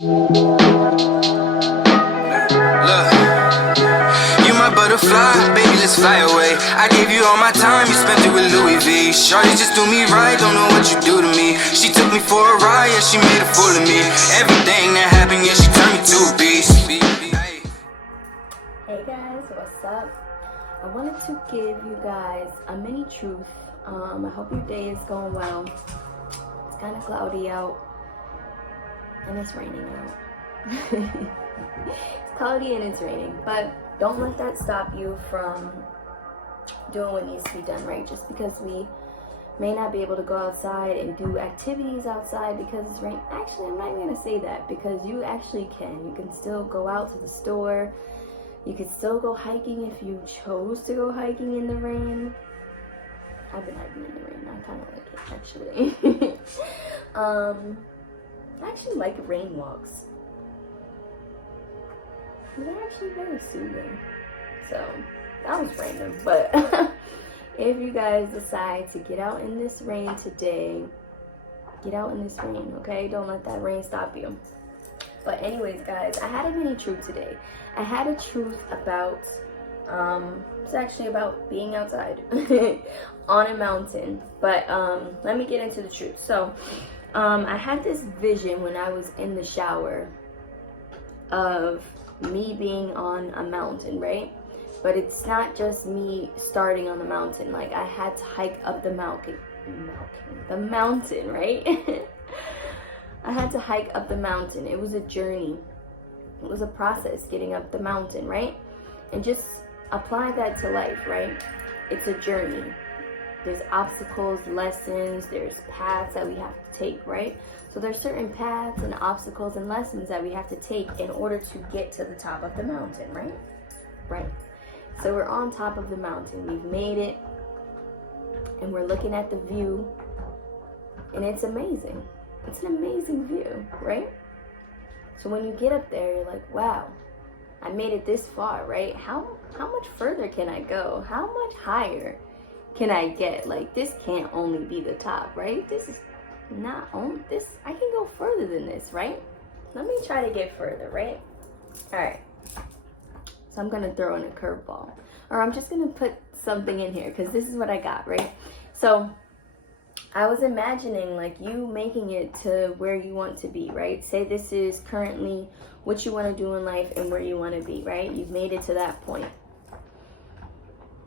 Look, you my butterfly, baby, let's fly away. I gave you all my time, you spent it with Louis V. Shorty just do me right, don't know what you do to me. She took me for a ride, yeah, she made a fool of me. Everything that happened, yeah, she turned me to a beast. Hey guys, what's up? I wanted to give you guys a mini truth. I hope your day is going well. It's kind of cloudy out and it's raining out. It's cloudy and it's raining, but don't let that stop you from doing what needs to be done, right? Just because we may not be able to go outside and do activities outside because it's rain. Actually, I'm not even gonna say that, because you actually can. You can still go out to the store. You could still go hiking if you chose to go hiking in the rain. I've been hiking in the rain. I kind of like it, actually. I actually like rain walks. They're actually very soothing. So, that was random. But if you guys decide to get out in this rain today, get out in this rain, okay? Don't let that rain stop you. But anyways, guys, I had a mini truth today. I had a truth about, it's actually about being outside on a mountain. But let me get into the truth. So, I had this vision when I was in the shower of me being on a mountain, right? But it's not just me starting on the mountain. Like, I had to hike up the mountain, right? I had to hike up the mountain. It was a journey. It was a process getting up the mountain, right? And just apply that to life, right? It's a journey. There's obstacles, lessons, there's paths that we have to take, right? So there's certain paths and obstacles and lessons that we have to take in order to get to the top of the mountain, right? Right. So we're on top of the mountain. We've made it. And we're looking at the view. And it's amazing. It's an amazing view, right? So when you get up there, you're like, wow, I made it this far, right? How much further can I go? How much higher can I get? Like, this can't only be the top, right? This is not only this. I can go further than this, right? Let me try to get further, right? All right. So I'm gonna throw in a curveball, or I'm just gonna put something in here because this is what I got, right? So I was imagining like you making it to where you want to be, right? Say this is currently what you want to do in life and where you want to be, right? You've made it to that point.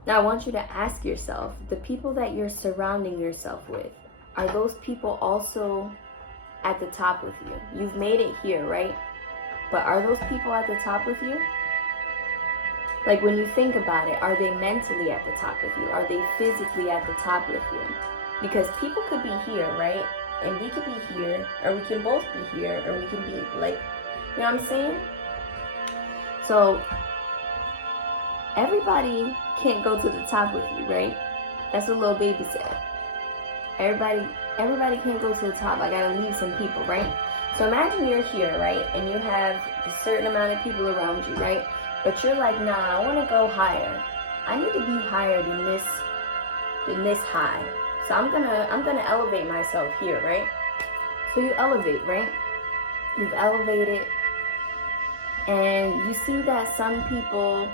Now I want you to ask yourself, the people that you're surrounding yourself with, are those people also at the top with you? You've made it here, right? But are those people at the top with you? Like, when you think about it, are they mentally at the top with you? Are they physically at the top with you? Because people could be here, right? And we could be here, or we can both be here, or we can be like, you know what I'm saying? So everybody can't go to the top with you, right? That's what Lil Baby said. Everybody can't go to the top. I gotta leave some people, right? So imagine you're here, right? And you have a certain amount of people around you, right? But you're like, nah, I want to go higher. I need to be higher than this high. So I'm gonna elevate myself here, right? So you elevate, right? You've elevated, and you see that some people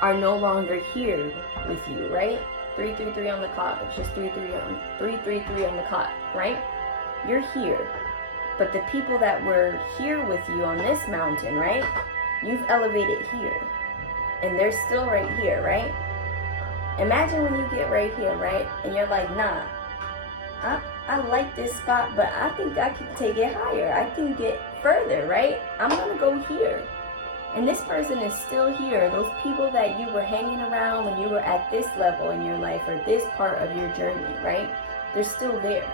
are no longer here with you, right? 333 on the clock. It's just 333 on the clock, right? You're here, but the people that were here with you on this mountain, right? You've elevated here, and they're still right here, right? Imagine when you get right here, right? And you're like, nah, I like this spot, but I think I can take it higher. I can get further, right? I'm gonna go here. And this person is still here. Those people that you were hanging around when you were at this level in your life, or this part of your journey, right? They're still there.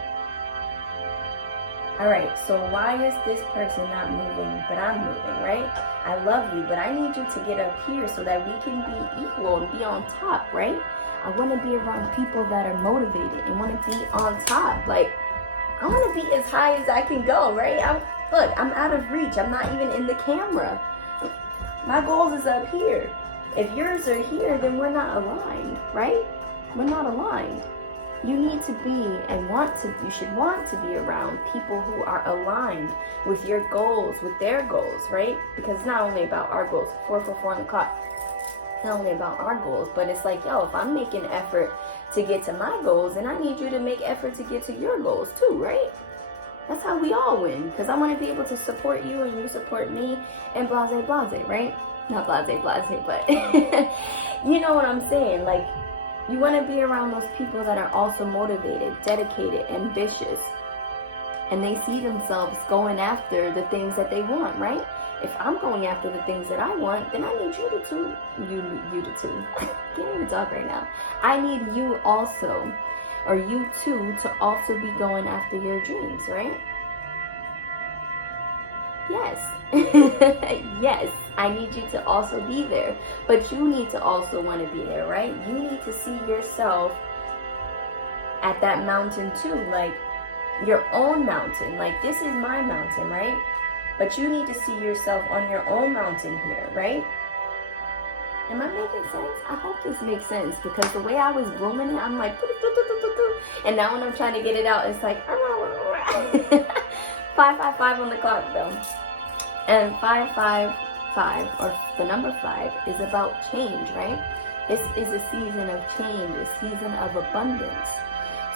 All right, so why is this person not moving, but I'm moving, right? I love you, but I need you to get up here so that we can be equal and be on top, right? I want to be around people that are motivated and want to be on top. Like, I want to be as high as I can go, right? Look, I'm out of reach. I'm not even in the camera. My goals is up here. If yours are here, then we're not aligned, right? We're not aligned. You need to be and you should want to be around people who are aligned with your goals, with their goals, right? Because it's not only about our goals, 444 on the clock. It's not only about our goals, but it's like, yo, if I'm making effort to get to my goals, then I need you to make effort to get to your goals too, right? That's how we all win, because I want to be able to support you and you support me and blase, right? Not blase, but you know what I'm saying? Like, you want to be around those people that are also motivated, dedicated, ambitious, and they see themselves going after the things that they want, right? If I'm going after the things that I want, then I need you to too. You to too. Can't even talk right now. I need you also, or you too, to also be going after your dreams, right? Yes. Yes, I need you to also be there. But you need to also want to be there, right? You need to see yourself at that mountain too, like your own mountain. Like, this is my mountain, right? But you need to see yourself on your own mountain here, right? Am I making sense? I hope this makes sense, because the way I was blooming it, I'm like, and now when I'm trying to get it out, it's like 555 on the clock though. And 555, or the number 5, is about change, right? This is a season of change, a season of abundance.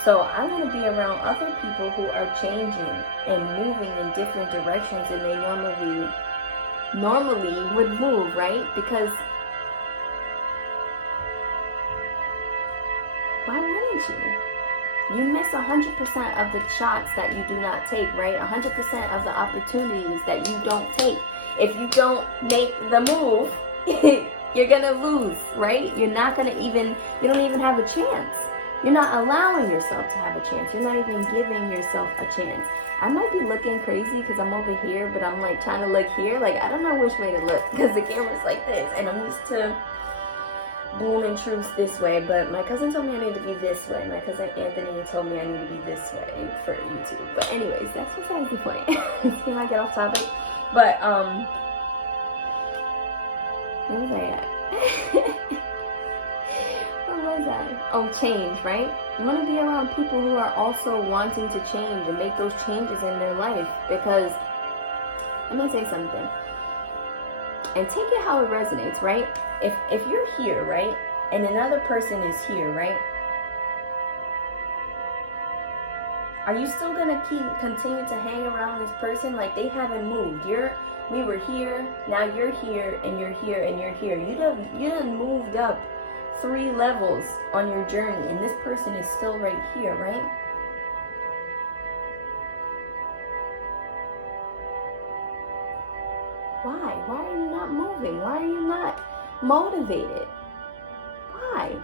So I want to be around other people who are changing and moving in different directions than they normally would move, right? Because why wouldn't you? You miss 100% of the shots that you do not take, right? 100% of the opportunities that you don't take. If you don't make the move, you're gonna lose, right? You don't even have a chance. You're not allowing yourself to have a chance. You're not even giving yourself a chance. I might be looking crazy because I'm over here, but I'm like trying to look here. Like, I don't know which way to look because the camera's like this. And I'm used to blooming truths this way. But my cousin told me I need to be this way. My cousin Anthony told me I need to be this way for YouTube. But anyways, that's besides the point. Can I get off topic? But, where was I at? Where was I? Oh, change, right? You want to be around people who are also wanting to change and make those changes in their life. Because, let me say something. And take it how it resonates, right? If you're here, right? And another person is here, right? Are you still going to continue to hang around this person? Like, they haven't moved. We were here, now you're here, and you're here, and you're here. You done moved up 3 levels on your journey, and this person is still right here, right? Why? Why are you not moving? Why are you not motivated? Why?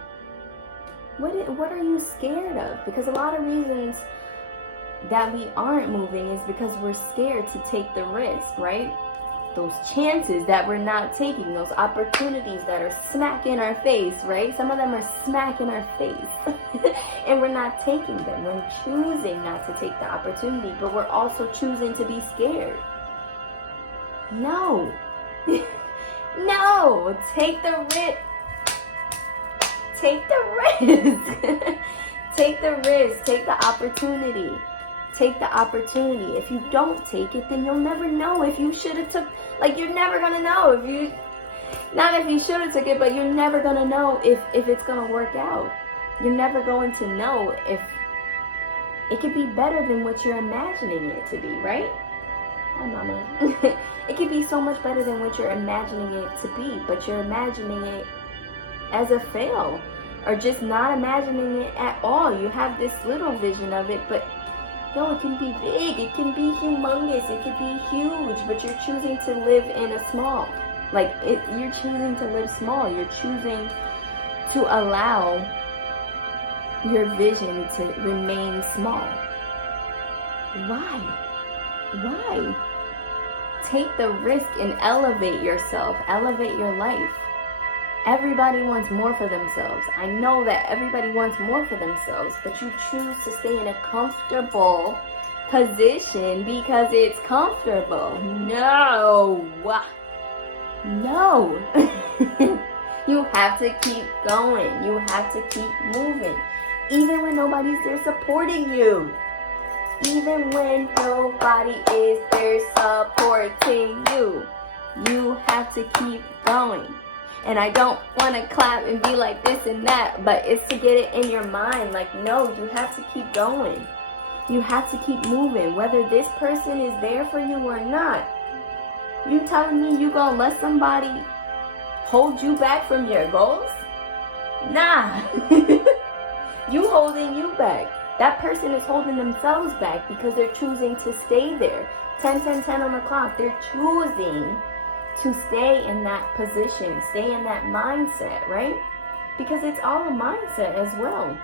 What are you scared of? Because a lot of reasons that we aren't moving is because we're scared to take the risk, right? Those chances that we're not taking, those opportunities that are smack in our face, right? Some of them are smack in our face and we're not taking them. We're choosing not to take the opportunity, but we're also choosing to be scared. No. No. Take the risk. Take the risk. Take the risk. Take the opportunity. Take the opportunity. If you don't take it, then you'll never know if you should have took. Like, you're never gonna know if you. Not if you should have took it, but you're never gonna know if it's gonna work out. You're never going to know if it could be better than what you're imagining it to be, right? Hi, Mama. It could be so much better than what you're imagining it to be, but you're imagining it as a fail, or just not imagining it at all. You have this little vision of it, but yo, it can be big, it can be humongous, it can be huge, but you're choosing to live in a small. You're choosing to live small. You're choosing to allow your vision to remain small. Why? Why? Take the risk and elevate yourself. Elevate your life. Everybody wants more for themselves. I know that everybody wants more for themselves, but you choose to stay in a comfortable position because it's comfortable. No. No. You have to keep going. You have to keep moving. Even when nobody's there supporting you. Even when nobody is there supporting you. You have to keep going. And I don't want to clap and be like this and that, but it's to get it in your mind. Like, no, you have to keep going. You have to keep moving, whether this person is there for you or not. You telling me you gonna let somebody hold you back from your goals? Nah. You holding you back. That person is holding themselves back because they're choosing to stay there. 10, 10, 10 on the clock. They're choosing to stay in that position, stay in that mindset, right? Because it's all a mindset as well.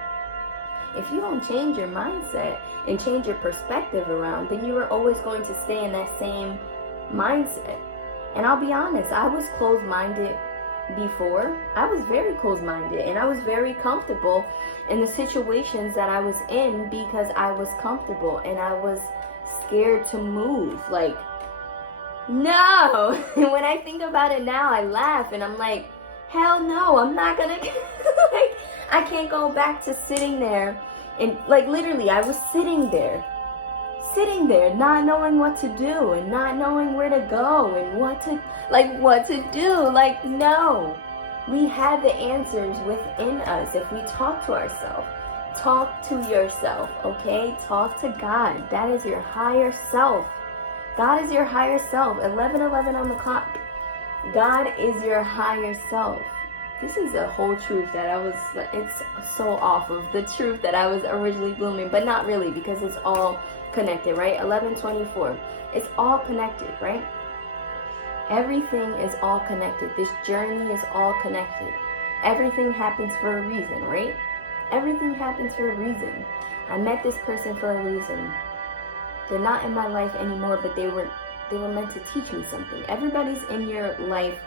If you don't change your mindset and change your perspective around, then you are always going to stay in that same mindset. And I'll be honest, I was closed-minded before. I was very closed-minded, and I was very comfortable in the situations that I was in because I was comfortable and I was scared to move. Like, no. When I think about it now, I laugh and I'm like, hell no, I'm not gonna like, I can't go back to sitting there. And like, literally, I was sitting there not knowing what to do and not knowing where to go and what to do. Like, no, we have the answers within us if we talk to ourselves. Talk to yourself, okay? Talk to God. That is your higher self. God is your higher self. 11:11 on the clock. God is your higher self. This is a whole truth that it's so off of the truth that I was originally blooming, but not really, because it's all connected, right? 11:24. It's all connected, right? Everything is all connected. This journey is all connected. Everything happens for a reason, right? Everything happens for a reason. I met this person for a reason. They're not in my life anymore, but they were meant to teach me something. Everybody's in your life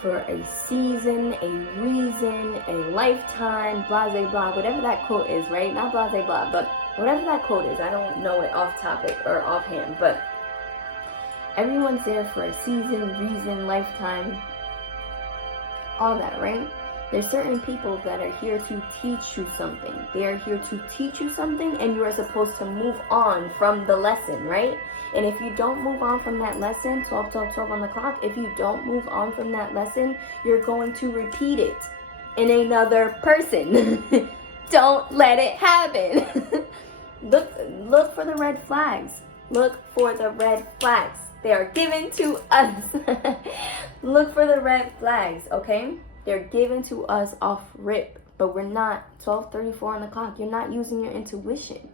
for a season, a reason, a lifetime, blah, blah, blah, whatever that quote is, right? Not blah, blah, blah, but whatever that quote is. I don't know it off topic or offhand, but everyone's there for a season, reason, lifetime, all that, right? There's certain people that are here to teach you something. They are here to teach you something, and you are supposed to move on from the lesson, right? And if you don't move on from that lesson, 12, 12, 12 on the clock, if you don't move on from that lesson, you're going to repeat it in another person. Don't let it happen. Look for the red flags. Look for the red flags. They are given to us. Look for the red flags, okay? They're given to us off rip, but we're not. 12:34 on the clock. You're not using your intuition.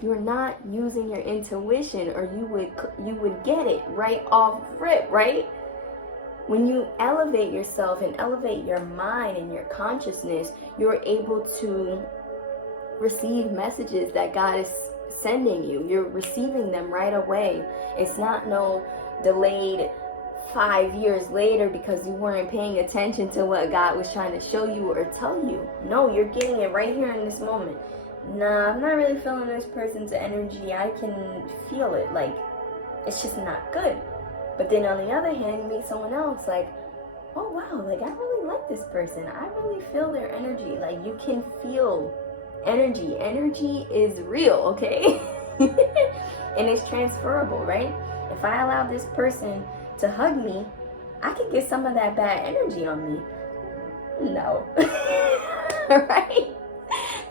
You're not using your intuition, or you would get it right off rip, right? When you elevate yourself and elevate your mind and your consciousness, you're able to receive messages that God is sending you. You're receiving them right away. It's not no delayed 5 years later because you weren't paying attention to what God was trying to show you or tell you. No, you're getting it right here in this moment. Nah, I'm not really feeling this person's energy. I can feel it. Like, it's just not good. But then on the other hand, you meet someone else like, oh wow, like, I really like this person. I really feel their energy. Like, you can feel energy. Energy is real, okay? And it's transferable, right? If I allow this person to hug me, I could get some of that bad energy on me. No. Right?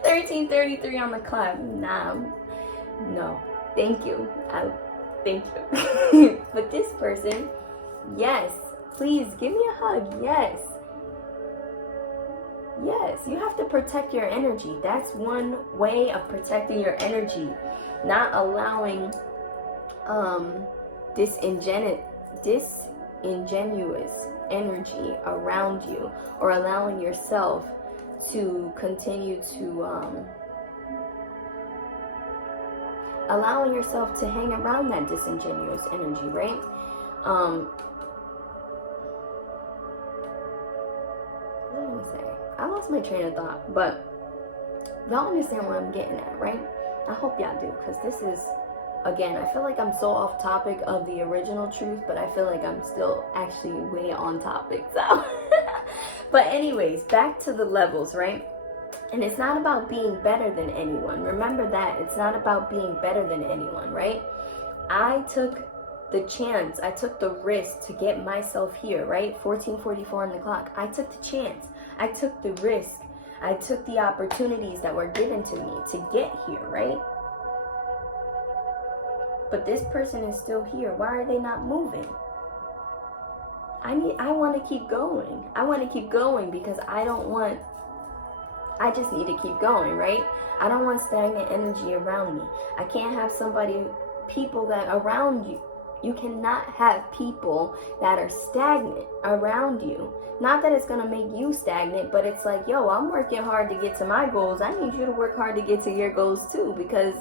13:33 on the clock. Nah. No. Thank you. Thank you. But this person, yes. Please give me a hug. Yes. Yes. You have to protect your energy. That's one way of protecting your energy. Not allowing disingenuous energy around you, or allowing yourself to continue to allowing yourself to hang around that disingenuous energy, right? What did I say? I lost my train of thought, but y'all understand what I'm getting at, right? I hope y'all do, because this is, again, I feel like I'm so off topic of the original truth, but I feel like I'm still actually way on topic, so. But anyways, back to the levels, right? And it's not about being better than anyone. Remember that. It's not about being better than anyone, right? I took the chance, I took the risk to get myself here, right? 14:44 on the clock. I took the chance. I took the risk. I took the opportunities that were given to me to get here, right? But this person is still here. Why are they not moving? I want to keep going. I want to keep going because I just need to keep going, right? I don't want stagnant energy around me. I can't have people that around you. You cannot have people that are stagnant around you. Not that it's going to make you stagnant, but it's like, yo, I'm working hard to get to my goals. I need you to work hard to get to your goals too, because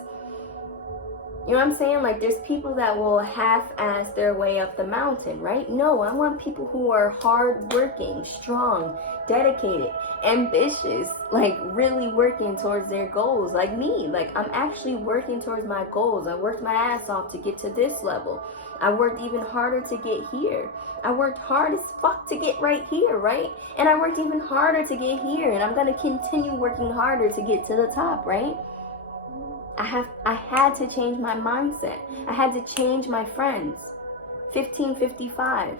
you know what I'm saying? Like, there's people that will half-ass their way up the mountain, right? No, I want people who are hard-working, strong, dedicated, ambitious, like really working towards their goals, like me. Like, I'm actually working towards my goals. I worked my ass off to get to this level. I worked even harder to get here. I worked hard as fuck to get right here, right? And I worked even harder to get here, and I'm going to continue working harder to get to the top, right? I had to change my mindset. I had to change my friends. 1555.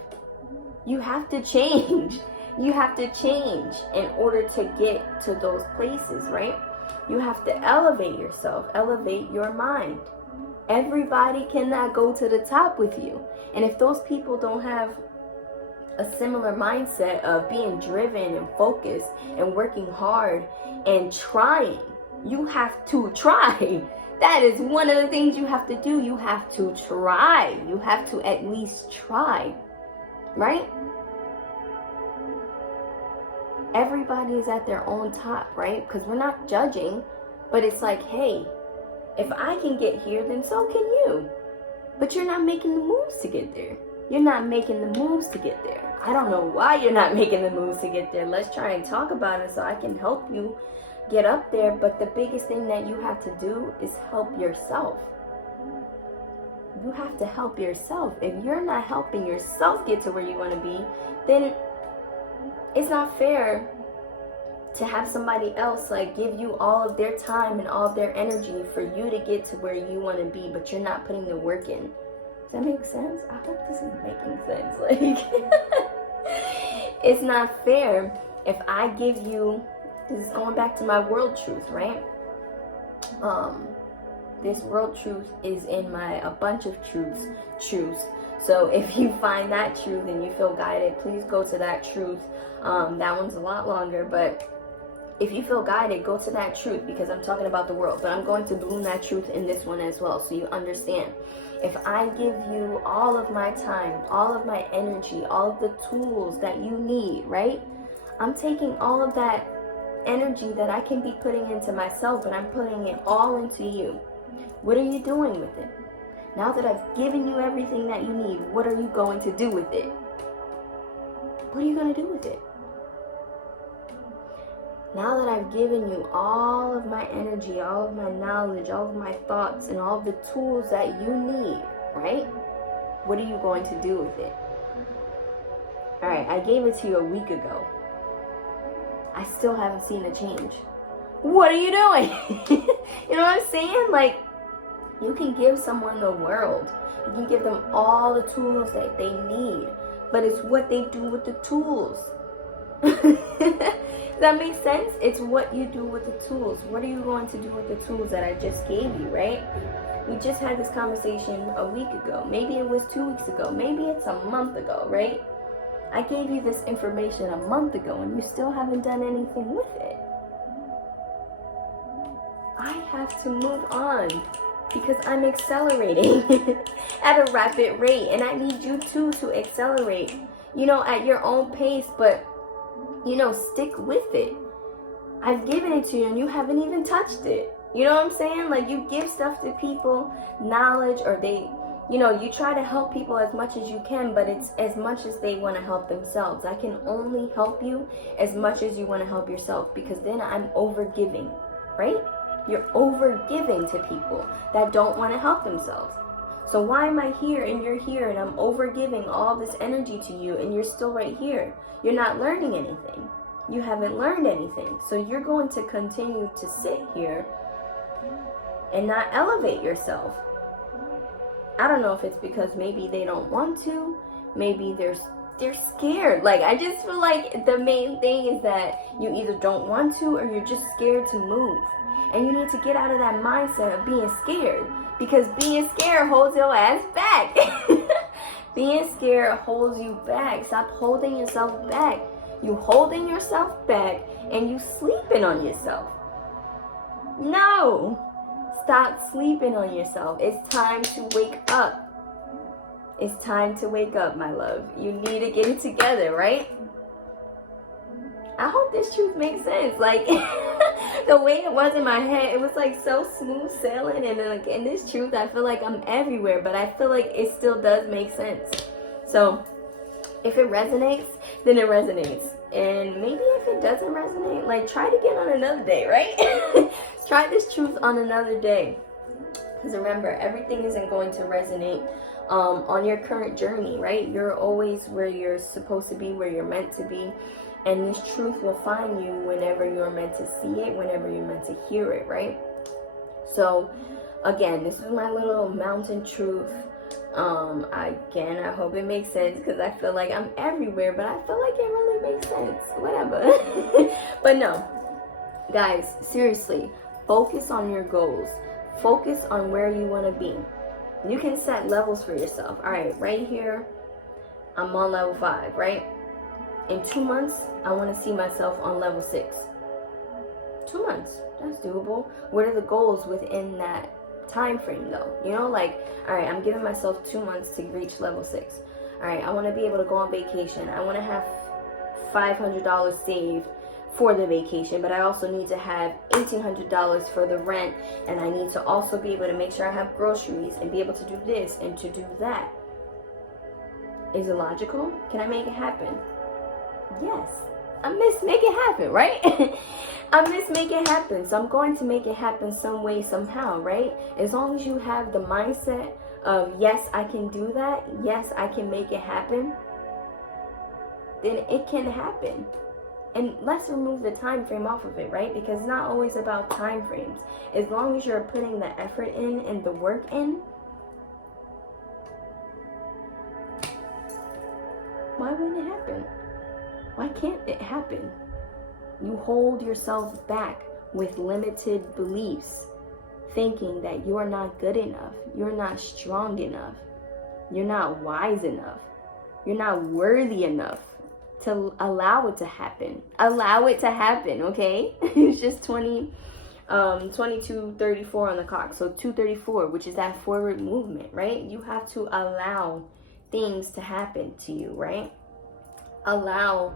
You have to change. You have to change in order to get to those places, right? You have to elevate yourself, elevate your mind. Everybody cannot go to the top with you. And if those people don't have a similar mindset of being driven and focused and working hard and trying, you have to try. That is one of the things you have to do. You have to try. You have to at least try. Right? Everybody is at their own top, right? Because we're not judging. But it's like, hey, if I can get here, then so can you. But you're not making the moves to get there. You're not making the moves to get there. I don't know why you're not making the moves to get there. Let's try and talk about it so I can help you get up there. But the biggest thing that you have to do is help yourself. You have to help yourself. If you're not helping yourself get to where you want to be, then it's not fair to have somebody else like give you all of their time and all of their energy for you to get to where you want to be, but you're not putting the work in. Does that make sense? I hope this is making sense. Like, it's not fair if I give you, this is going back to my world truth, right? This world truth is in a bunch of truths. So if you find that truth and you feel guided, please go to that truth. That one's a lot longer, but if you feel guided, go to that truth, because I'm talking about the world, but I'm going to bloom that truth in this one as well, so you understand. If I give you all of my time, all of my energy, all of the tools that you need, right? I'm taking all of that energy that I can be putting into myself, and I'm putting it all into you. What are you doing with it? Now that I've given you everything that you need, what are you going to do with it? What are you going to do with it? Now that I've given you all of my energy, all of my knowledge, all of my thoughts, and all of the tools that you need, right? What are you going to do with it? Alright, I gave it to you a week ago. I still haven't seen a change. What are you doing? You know what I'm saying? Like, you can give someone the world. You can give them all the tools that they need. But it's what they do with the tools. Does that make sense? It's what you do with the tools. What are you going to do with the tools that I just gave you, right? We just had this conversation a week ago. Maybe it was 2 weeks ago. Maybe it's a month ago, right? I gave you this information a month ago and you still haven't done anything with it. I have to move on because I'm accelerating at a rapid rate, and I need you too to accelerate, you know, at your own pace, but you know, stick with it. I've given it to you and you haven't even touched it. You know what I'm saying? Like, you give stuff to people, knowledge, or they, you know, you try to help people as much as you can, but it's as much as they want to help themselves. I can only help you as much as you want to help yourself, because then I'm overgiving, right? You're overgiving to people that don't want to help themselves. So why am I here and you're here and I'm overgiving all this energy to you and you're still right here? You're not learning anything. You haven't learned anything. So you're going to continue to sit here and not elevate yourself. I don't know if it's because maybe they don't want to, maybe they're scared. Like, I just feel like the main thing is that you either don't want to or you're just scared to move. And you need to get out of that mindset of being scared, because being scared holds your ass back. Being scared holds you back. Stop holding yourself back. You holding yourself back and you sleeping on yourself. No. Stop sleeping on yourself. It's time to wake up. It's time to wake up, my love. You need to get it together, right? I hope this truth makes sense. Like, the way it was in my head, it was like so smooth sailing. And then, like, in this truth, I feel like I'm everywhere, but I feel like it still does make sense. So, if it resonates, then it resonates. And maybe if it doesn't resonate, like, try it again on another day, right? Try this truth on another day. Because remember, everything isn't going to resonate on your current journey, right? You're always where you're supposed to be, where you're meant to be. And this truth will find you whenever you're meant to see it, whenever you're meant to hear it, right? So, again, this is my little mountain truth. I hope it makes sense, because I feel like I'm everywhere, but I feel like it really makes sense. Whatever. But no, guys, seriously, focus on your goals. Focus on where you want to be. You can set levels for yourself. All right, right here, I'm on level 5, right? In 2 months, I want to see myself on level 6. 2 months, that's doable. What are the goals within that time frame though? You know, like, all right, I'm giving myself 2 months to reach level 6. All right, I want to be able to go on vacation. I want to have $500 saved for the vacation, but I also need to have $1,800 for the rent, and I need to also be able to make sure I have groceries and be able to do this and to do that. Is it logical? Can I make it happen? Yes. I miss make it happen, right? I miss make it happen. So I'm going to make it happen some way, somehow, right? As long as you have the mindset of, yes, I can do that. Yes, I can make it happen. Then it can happen. And let's remove the time frame off of it, right? Because it's not always about time frames. As long as you're putting the effort in and the work in, why wouldn't it happen? Why can't it happen? You hold yourself back with limited beliefs, thinking that you are not good enough, you're not strong enough, you're not wise enough, you're not worthy enough to allow it to happen. Allow it to happen, okay? It's just 22:34 on the clock. So 2:34, which is that forward movement, right? You have to allow things to happen to you, right? Allow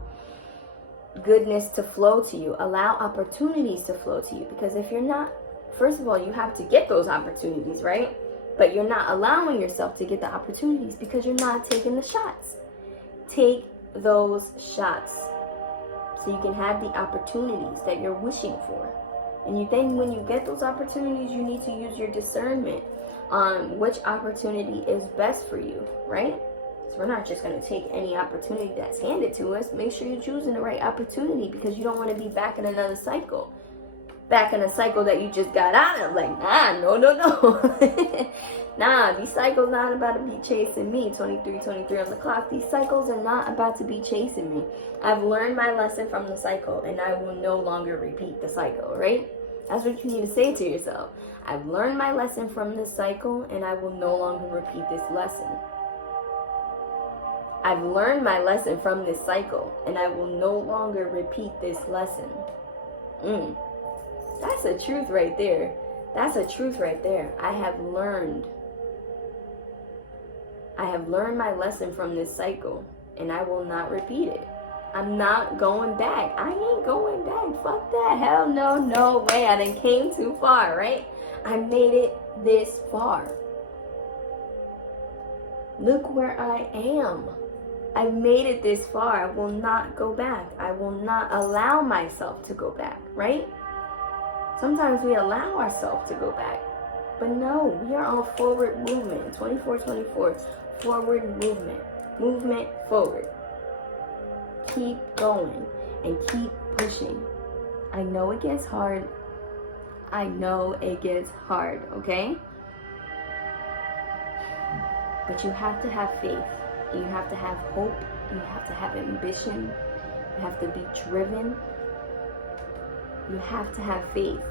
goodness to flow to you. Allow opportunities to flow to you. Because if you're not, first of all, you have to get those opportunities, right? But you're not allowing yourself to get the opportunities because you're not taking the shots. Take those shots so you can have the opportunities that you're wishing for. And then when you get those opportunities, you need to use your discernment on which opportunity is best for you, right? So we're not just going to take any opportunity that's handed to us. Make sure you're choosing the right opportunity, because you don't want to be back in another cycle. Back in a cycle that you just got out of. Like, no. Nah, these cycles not about to be chasing me. 23 on the clock. These cycles are not about to be chasing me. I've learned my lesson from the cycle, and I will no longer repeat the cycle, right? That's what you need to say to yourself. I've learned my lesson from this cycle, and I will no longer repeat this lesson. I've learned my lesson from this cycle, and I will no longer repeat this lesson. That's a truth right there. That's a truth right there. I have learned my lesson from this cycle, and I will not repeat it. I'm not going back. I ain't going back. Fuck that. Hell no, no way. I done came too far, right? I made it this far. Look where I am. I made it this far. I will not go back. I will not allow myself to go back, right? Sometimes we allow ourselves to go back. But no, we are on forward movement. 24, forward movement. Movement forward. Keep going and keep pushing. I know it gets hard. I know it gets hard, okay? But you have to have faith. You have to have hope. You have to have ambition. You have to be driven. You have to have faith.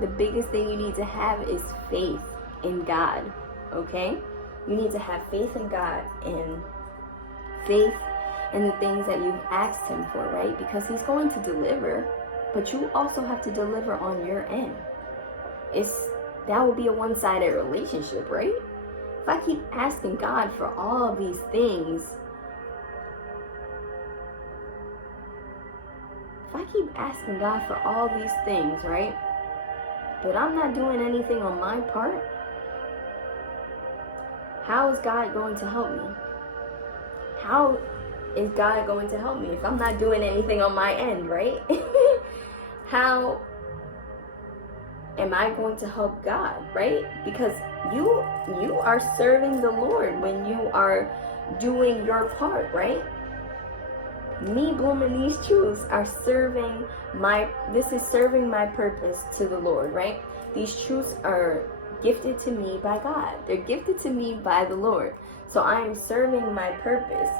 The biggest thing you need to have is faith in God, okay? You need to have faith in God and faith in the things that you've asked him for, right? Because he's going to deliver, but you also have to deliver on your end. That will be a one-sided relationship, right? If I keep asking God for all of these things, right? But I'm not doing anything on my part, how is God going to help me? How is God going to help me if I'm not doing anything on my end, right? How am I going to help God, right? Because you are serving the Lord when you are doing your part, right? Me blooming these truths are serving my purpose to the Lord, right? These truths are gifted to me by God. They're gifted to me by the Lord. So I am serving my purpose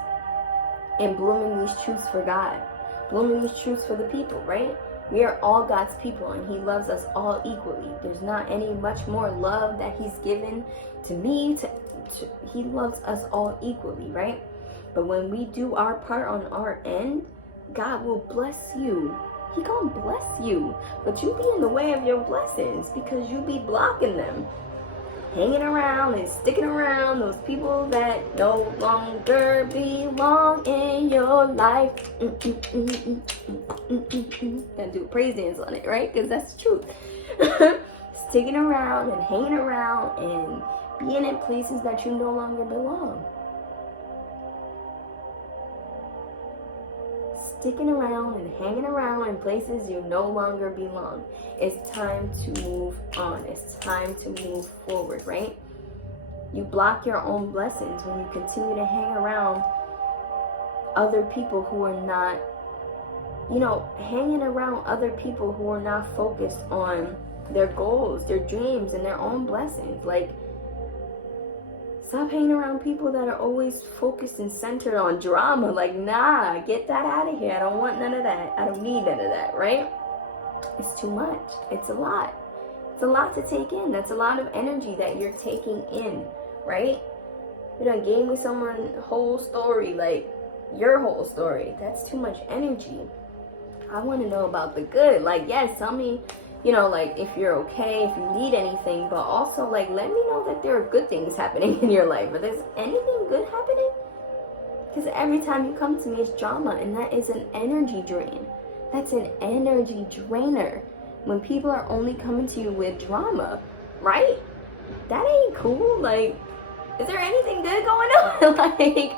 and blooming these truths for God, blooming these truths for the people, right? We are all God's people and he loves us all equally. There's not any much more love that he's given to me. He loves us all equally, right? But when we do our part on our end, God will bless you. He gonna bless you. But you be in the way of your blessings because you be blocking them. Hanging around and sticking around those people that no longer belong in your life. Gotta do a praise dance on it, right? Because that's the truth. Sticking around and hanging around and being in places that you no longer belong. Sticking around and hanging around in places you no longer belong. It's time to move on. It's time to move forward, right? You block your own blessings when you continue to hang around other people who are not, hanging around other people who are not focused on their goals, their dreams, and their own blessings. Like, stop hanging around people that are always focused and centered on drama. Like, nah, get that out of here. I don't want none of that. I don't need none of that, right? It's too much. It's a lot. It's a lot to take in. That's a lot of energy that you're taking in, right? You done gave me someone's whole story, like your whole story. That's too much energy. I want to know about the good. Like, yes, tell me, like if you're okay, if you need anything, but also like let me know that there are good things happening in your life. If there's anything good happening, because every time you come to me it's drama, and that is an energy drain. That's an energy drainer. When people are only coming to you with drama, right? That ain't cool. Like, is there anything good going on? Like,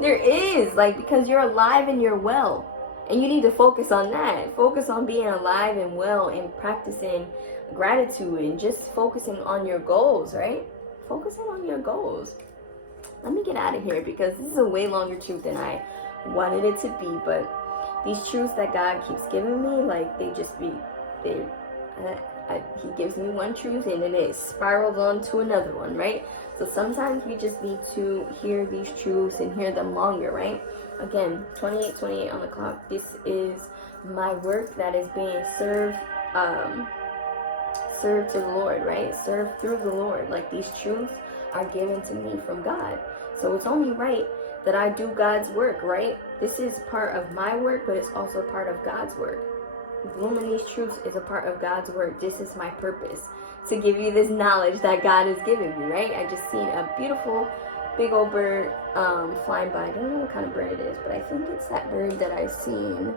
there is, like, because you're alive and you're well. And you need to focus on that. Focus on being alive and well and practicing gratitude and just focusing on your goals, right? Focusing on your goals. Let me get out of here because this is a way longer truth than I wanted it to be. But these truths that God keeps giving me, like, he gives me one truth and then it spirals on to another one, right? So sometimes we just need to hear these truths and hear them longer, right? Again, 28 on the clock. This is my work that is being served to the Lord, right? Served through the Lord. Like, these truths are given to me from God. So it's only right that I do God's work, right? This is part of my work, but it's also part of God's work. Blooming these truths is a part of God's work. This is my purpose, to give you this knowledge that God has given me, right? I just seen a beautiful big old bird flying by. I don't know what kind of bird it is, but I think it's that bird that I seen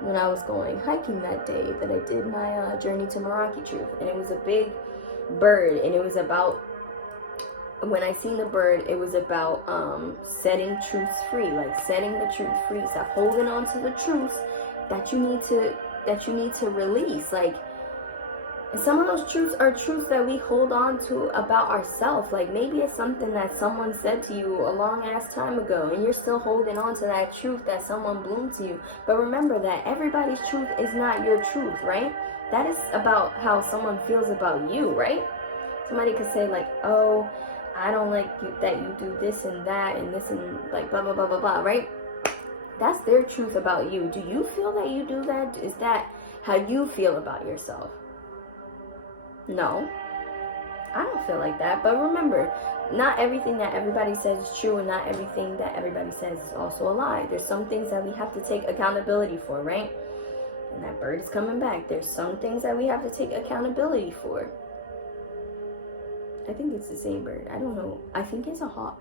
when I was going hiking that day that I did my journey to Meraki Truth. And it was a big bird, and it was about, when I seen the bird, it was about setting truths free, like setting the truth free. Stop holding on to the truths that you need to release. Like, And some of those truths are truths that we hold on to about ourselves. Like maybe it's something that someone said to you a long ass time ago and you're still holding on to that truth that someone bloomed to you. But remember that everybody's truth is not your truth, right? That is about how someone feels about you, right? Somebody could say like, oh, I don't like you, that you do this and that and this and like blah, blah, blah, blah, blah, right? That's their truth about you. Do you feel that you do that? Is that how you feel about yourself? No, I don't feel like that. But remember, not everything that everybody says is true, and not everything that everybody says is also a lie. There's some things that we have to take accountability for, right? And that bird is coming back. There's some things that we have to take accountability for. I think it's the same bird. I don't know. I think it's a hawk.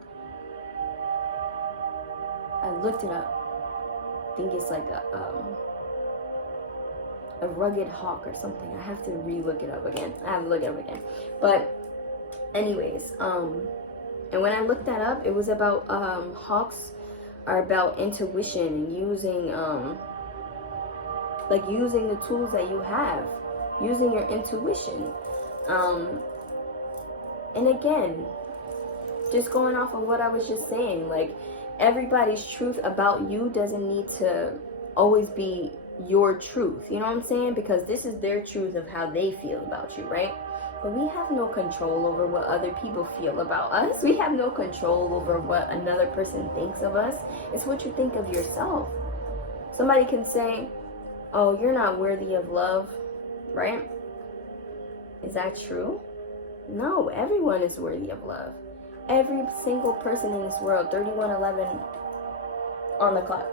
I looked it up. I think it's like a rugged hawk or something. I have to re-look it up again. I have to look it up again. But anyways, and when I looked that up, it was about hawks are about intuition and using like using the tools that you have, using your intuition. And again, just going off of what I was just saying, like everybody's truth about you doesn't need to always be your truth, you know what I'm saying? Because this is their truth of how they feel about you, right? But we have no control over what other people feel about us. We have no control over what another person thinks of us. It's what you think of yourself. Somebody can say, oh, you're not worthy of love, right? Is that true? No, everyone is worthy of love. Every single person in this world, 3111 on the clock.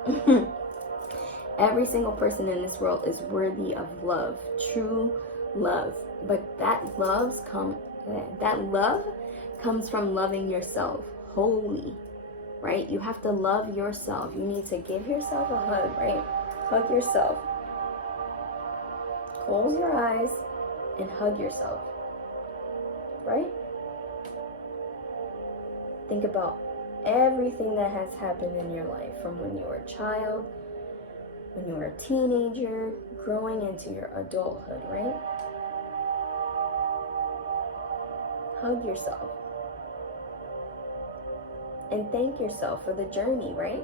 Every single person in this world is worthy of love, true love. But that love comes from loving yourself wholly, right? You have to love yourself. You need to give yourself a hug, right? Hug yourself. Close your eyes and hug yourself, right? Think about everything that has happened in your life from when you were a child, when you were a teenager, growing into your adulthood, right? Hug yourself. And thank yourself for the journey, right?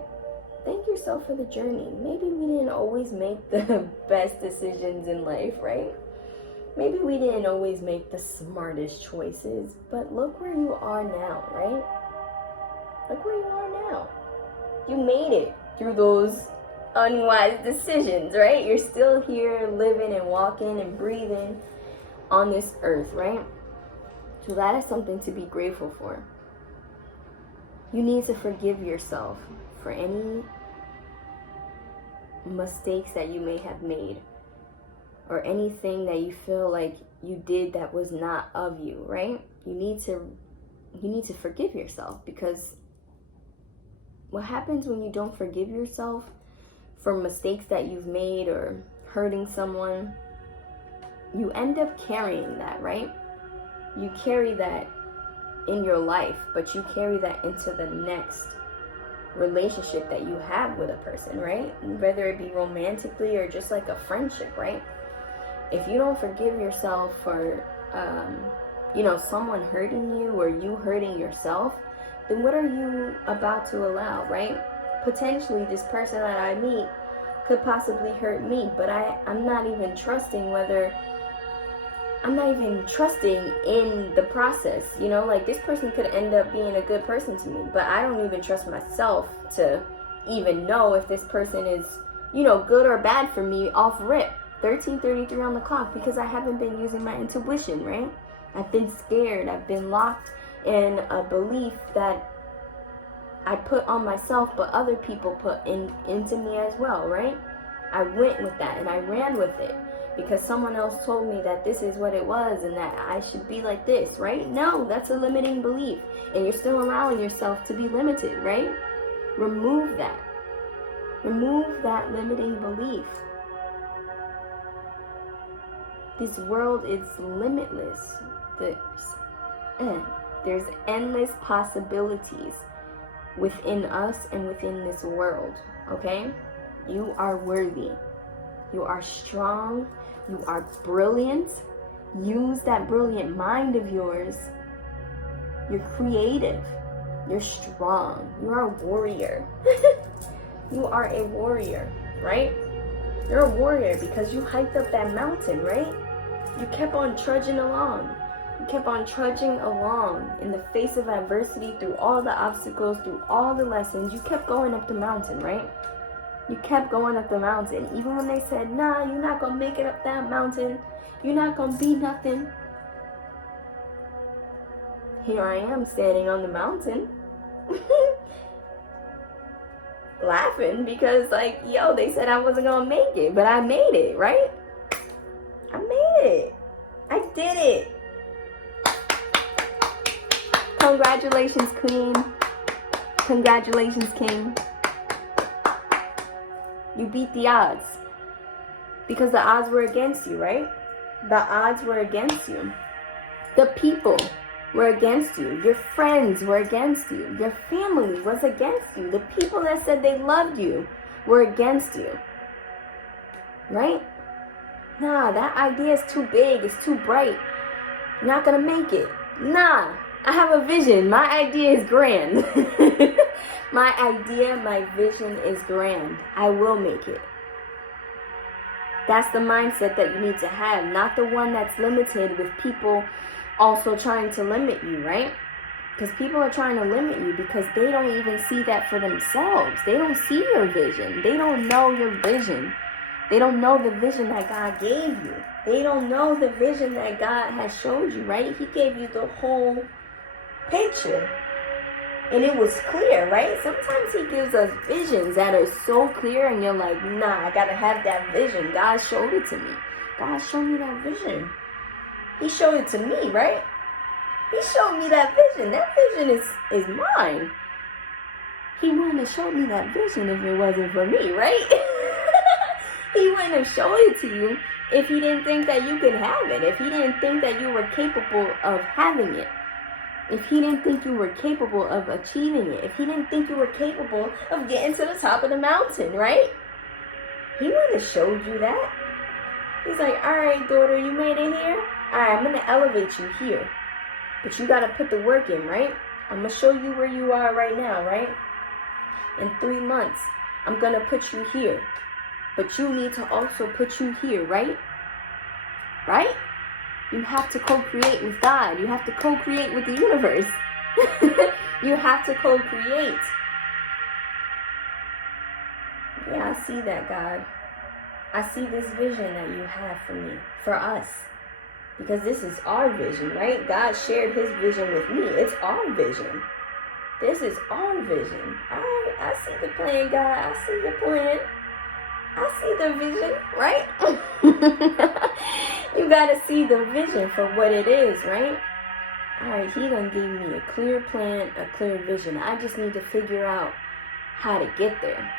Thank yourself for the journey. Maybe we didn't always make the best decisions in life, right? Maybe we didn't always make the smartest choices, but look where you are now, right? Look where you are now. You made it through those unwise decisions, right? You're still here living and walking and breathing on this earth, right? So that is something to be grateful for. You need to forgive yourself for any mistakes that you may have made or anything that you feel like you did that was not of you, right? You need to forgive yourself, because what happens when you don't forgive yourself for mistakes that you've made or hurting someone, you end up carrying that, right? You carry that in your life, but you carry that into the next relationship that you have with a person, right? Whether it be romantically or just like a friendship, right? If you don't forgive yourself for, someone hurting you or you hurting yourself, then what are you about to allow, right? Potentially this person that I meet could possibly hurt me, but I'm not even trusting in the process, like this person could end up being a good person to me, but I don't even trust myself to even know if this person is, good or bad for me off rip. 13:33 on the clock, because I haven't been using my intuition, right? I've been scared. I've been locked in a belief that I put on myself, but other people put into me as well, right? I went with that and I ran with it because someone else told me that this is what it was and that I should be like this, right? No, that's a limiting belief, and you're still allowing yourself to be limited, right? Remove that. Remove that limiting belief. This world is limitless. There's endless possibilities within us and within this world, okay? You are worthy. You are strong. You are brilliant. Use that brilliant mind of yours. You're creative. You're strong. You are a warrior. You are a warrior, right? You're a warrior because you hiked up that mountain, right? You kept on trudging along. You kept on trudging along in the face of adversity, through all the obstacles, through all the lessons. You kept going up the mountain, right? You kept going up the mountain. Even when they said, nah, you're not going to make it up that mountain. You're not going to be nothing. Here I am standing on the mountain. Laughing because like, yo, they said I wasn't going to make it. But I made it, right? I made it. I did it. Congratulations, Queen. Congratulations, King. You beat the odds. Because the odds were against you, right? The odds were against you. The people were against you. Your friends were against you. Your family was against you. The people that said they loved you were against you. Right? Nah, that idea is too big. It's too bright. You're not gonna make it. Nah, I have a vision. My idea is grand. My idea, my vision is grand. I will make it. That's the mindset that you need to have, not the one that's limited with people also trying to limit you, right? Because people are trying to limit you because they don't even see that for themselves. They don't see your vision. They don't know your vision. They don't know the vision that God gave you. They don't know the vision that God has showed you, right? He gave you the whole picture. And it was clear, right? Sometimes he gives us visions that are so clear and you're like, nah, I gotta have that vision. God showed it to me. God showed me that vision. He showed it to me, right? He showed me that vision. That vision is mine. He wouldn't have showed me that vision if it wasn't for me, right? He wouldn't have shown it to you if he didn't think that you could have it. If he didn't think that you were capable of having it. If he didn't think you were capable of achieving it. If he didn't think you were capable of getting to the top of the mountain, right? He wouldn't have showed you that. He's like, all right, daughter, you made it here? All right, I'm going to elevate you here. But you got to put the work in, right? I'm going to show you where you are right now, right? In 3 months, I'm going to put you here. But you need to also put you here, right? Right? You have to co-create with God. You have to co-create with the universe. You have to co-create. Yeah, I see that, God. I see this vision that you have for me, for us. Because this is our vision, right? God shared his vision with me. It's our vision. This is our vision. I see the plan, God. I see the plan. I see the vision, right? You gotta see the vision for what it is, right? Alright, he done gave me a clear plan, a clear vision. I just need to figure out how to get there.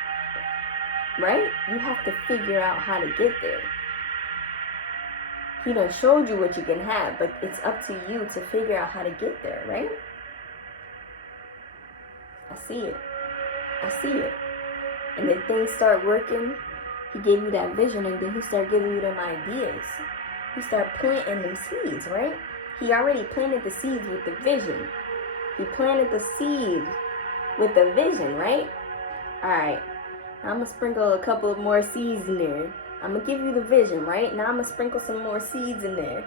Right? You have to figure out how to get there. He done showed you what you can have, but it's up to you to figure out how to get there, right? I see it. I see it. And then things start working. He gave you that vision, and then he started giving you them ideas. He started planting them seeds, right? He already planted the seeds with the vision. He planted the seed with the vision, right? Alright. I'm going to sprinkle a couple of more seeds in there. I'm going to give you the vision, right? Now I'm going to sprinkle some more seeds in there.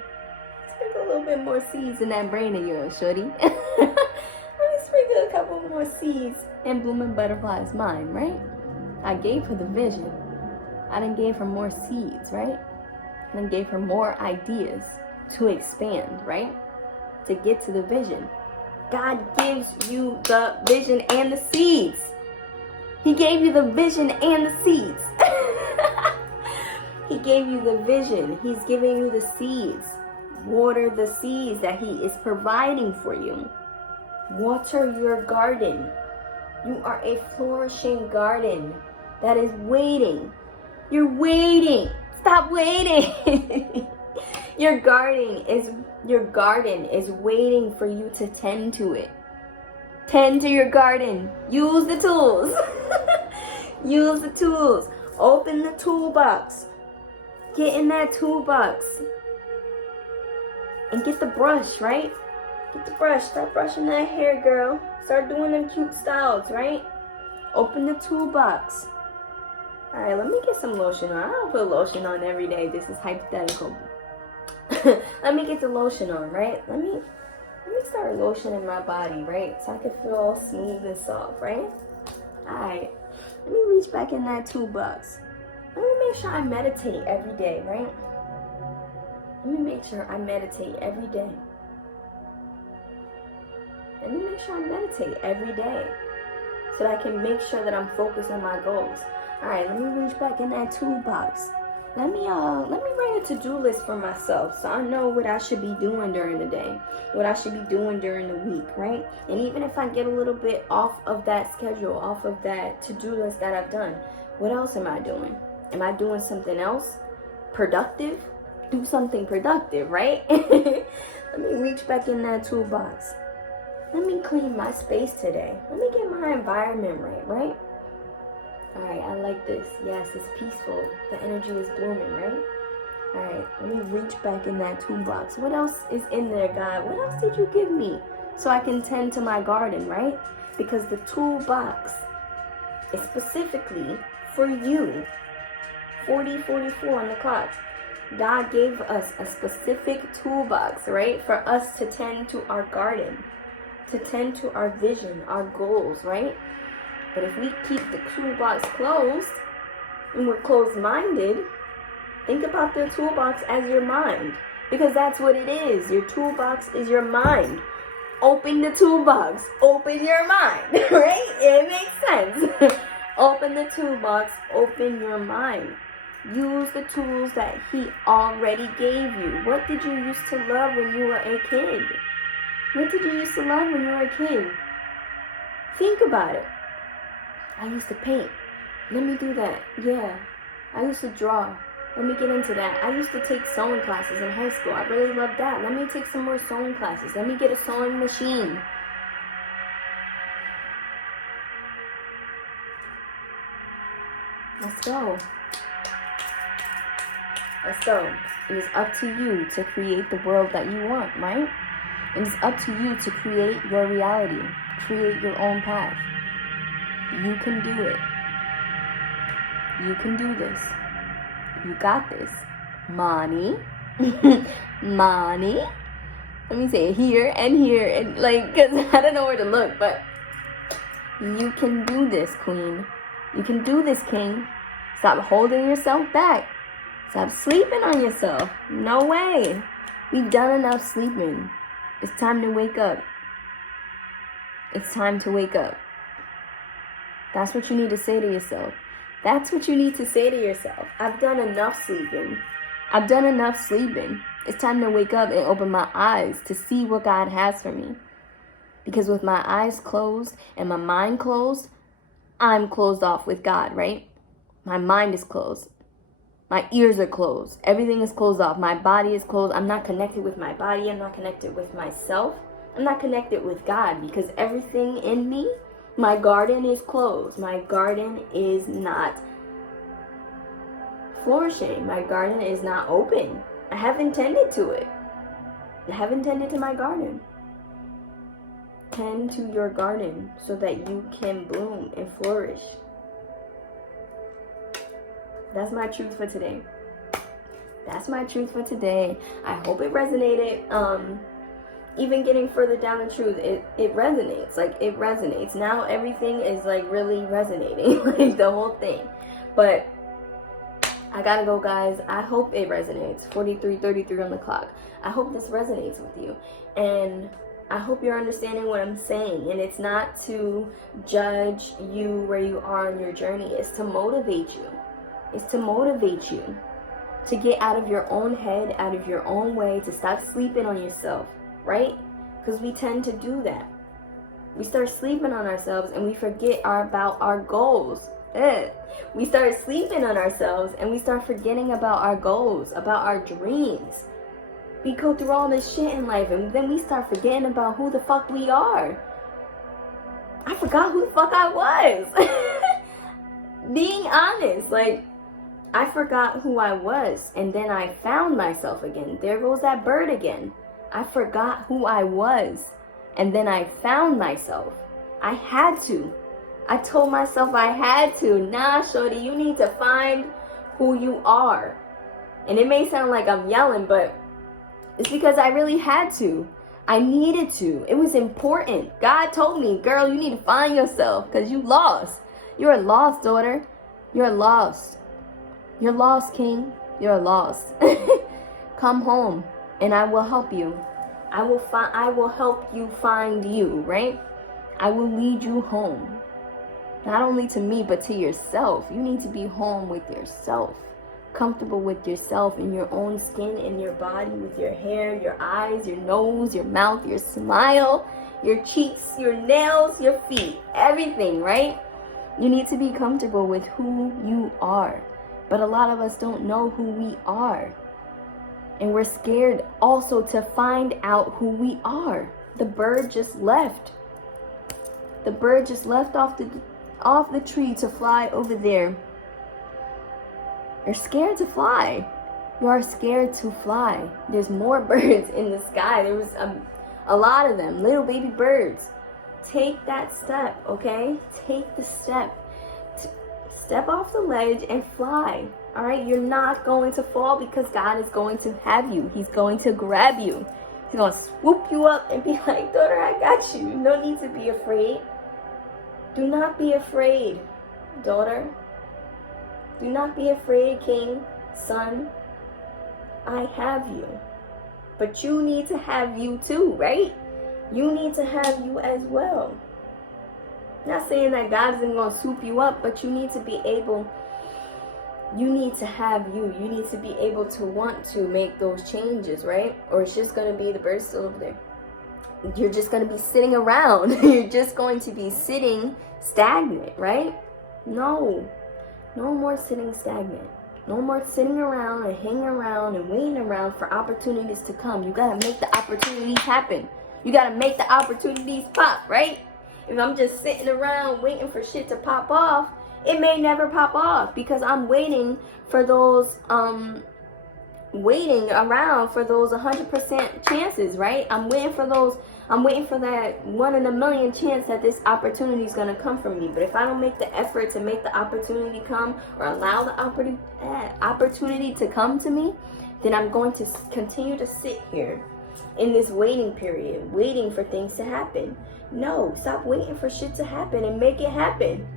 Sprinkle a little bit more seeds in that brain of yours, shorty. Let me sprinkle a couple more seeds in Blooming Butterfly's mind, right? I gave her the vision. I done gave her more seeds, right? I done gave her more ideas to expand, right? To get to the vision. God gives you the vision and the seeds. He gave you the vision and the seeds. He gave you the vision. He's giving you the seeds. Water the seeds that he is providing for you. Water your garden. You are a flourishing garden that is waiting. You're waiting. Stop waiting. Your garden is waiting for you to tend to it. Tend to your garden. Use the tools. Use the tools. Open the toolbox. Get in that toolbox. And get the brush, right? Get the brush. Start brushing that hair, girl. Start doing them cute styles, right? Open the toolbox. Alright, let me get some lotion on. I don't put lotion on every day. This is hypothetical. Let me get the lotion on, right? Let me start lotioning my body, right? So I can feel all smooth and soft, right? Alright. Let me reach back in that toolbox. Let me make sure I meditate every day, right? Let me make sure I meditate every day. Let me make sure I meditate every day so that I can make sure that I'm focused on my goals. Alright, let me reach back in that toolbox. Let me write a to-do list for myself so I know what I should be doing during the day, what I should be doing during the week, right? And even if I get a little bit off of that schedule, off of that to-do list that I've done, what else am I doing? Am I doing something else productive? Do something productive, right? Let me reach back in that toolbox. Let me clean my space today. Let me get my environment right? Alright, I like this. Yes, it's peaceful. The energy is blooming, right? Alright, let me reach back in that toolbox. What else is in there, God? What else did you give me so I can tend to my garden, right? Because the toolbox is specifically for you. 40:44 on the clock. God gave us a specific toolbox, right? For us to tend to our garden, to tend to our vision, our goals, right? But if we keep the toolbox closed and we're closed-minded, think about the toolbox as your mind, because that's what it is. Your toolbox is your mind. Open the toolbox. Open your mind, right? It makes sense. Open the toolbox. Open your mind. Use the tools that he already gave you. What did you used to love when you were a kid? What did you used to love when you were a kid? Think about it. I used to paint. Let me do that. Yeah. I used to draw. Let me get into that. I used to take sewing classes in high school. I really loved that. Let me take some more sewing classes. Let me get a sewing machine. Let's go. Let's go. It is up to you to create the world that you want, right? It is up to you to create your reality. Create your own path. You can do it. You can do this. You got this. Maani. Maani. Let me say it here and like, because I don't know where to look, but you can do this, queen. You can do this, king. Stop holding yourself back. Stop sleeping on yourself. No way. We've done enough sleeping. It's time to wake up. It's time to wake up. That's what you need to say to yourself. That's what you need to say to yourself. I've done enough sleeping. I've done enough sleeping. It's time to wake up and open my eyes to see what God has for me. Because with my eyes closed and my mind closed, I'm closed off with God, right? My mind is closed. My ears are closed. Everything is closed off. My body is closed. I'm not connected with my body. I'm not connected with myself. I'm not connected with God because everything in me, my garden is closed. My garden is not flourishing. My garden is not open. I haven't tended to it. I haven't tended to my garden. Tend to your garden so that you can bloom and flourish. That's my truth for today. That's my truth for today. I hope it resonated. Even getting further down the truth, it resonates. Like, it resonates. Now everything is like really resonating. Like the whole thing. But I gotta go, guys. I hope it resonates. 43:33 on the clock. I hope this resonates with you. And I hope you're understanding what I'm saying. And it's not to judge you where you are on your journey. It's to motivate you. It's to motivate you to get out of your own head, out of your own way, to stop sleeping on yourself, right? Because we tend to do that. We start sleeping on ourselves and we forget about our goals. We start sleeping on ourselves and we start forgetting about our goals, about our dreams. We go through all this shit in life and then we start forgetting about who the fuck we are. I forgot who the fuck I was. Being honest, like, I forgot who I was and then I found myself again. There goes that bird again. I forgot who I was. And then I found myself. I had to. I told myself I had to. Nah, shorty, you need to find who you are. And it may sound like I'm yelling, but it's because I really had to. I needed to. It was important. God told me, girl, you need to find yourself because you lost. You're lost, daughter. You're lost. You're lost, king. You're lost. Come home and I will help you. I will help you find you, right? I will lead you home. Not only to me, but to yourself. You need to be home with yourself. Comfortable with yourself in your own skin, in your body, with your hair, your eyes, your nose, your mouth, your smile, your cheeks, your nails, your feet, everything, right? You need to be comfortable with who you are. But a lot of us don't know who we are. And we're scared also to find out who we are. The bird just left. The bird just left off the tree to fly over there. You're scared to fly. You are scared to fly. There's more birds in the sky. There was a lot of them, little baby birds. Take that step, okay? Take the step. Step off the ledge and fly. All right, you're not going to fall because God is going to have you. He's going to grab you. He's going to swoop you up and be like, daughter, I got you. No need to be afraid. Do not be afraid, daughter. Do not be afraid, king, son. I have you. But you need to have you too, right? You need to have you as well. Not saying that God isn't going to swoop you up, but you need to be able, you need to have you. You need to be able to want to make those changes, right? Or it's just going to be the bird still over there. You're just going to be sitting around. You're just going to be sitting stagnant, right? No. No more sitting stagnant. No more sitting around and hanging around and waiting around for opportunities to come. You got to make the opportunities happen. You got to make the opportunities pop, right? If I'm just sitting around waiting for shit to pop off, it may never pop off because I'm waiting for those, waiting around for those 100% chances, right? I'm waiting for that 1 in a million chance that this opportunity is going to come from me. But if I don't make the effort to make the opportunity come or allow the opportunity to come to me, then I'm going to continue to sit here in this waiting period, waiting for things to happen. No, stop waiting for shit to happen and make it happen.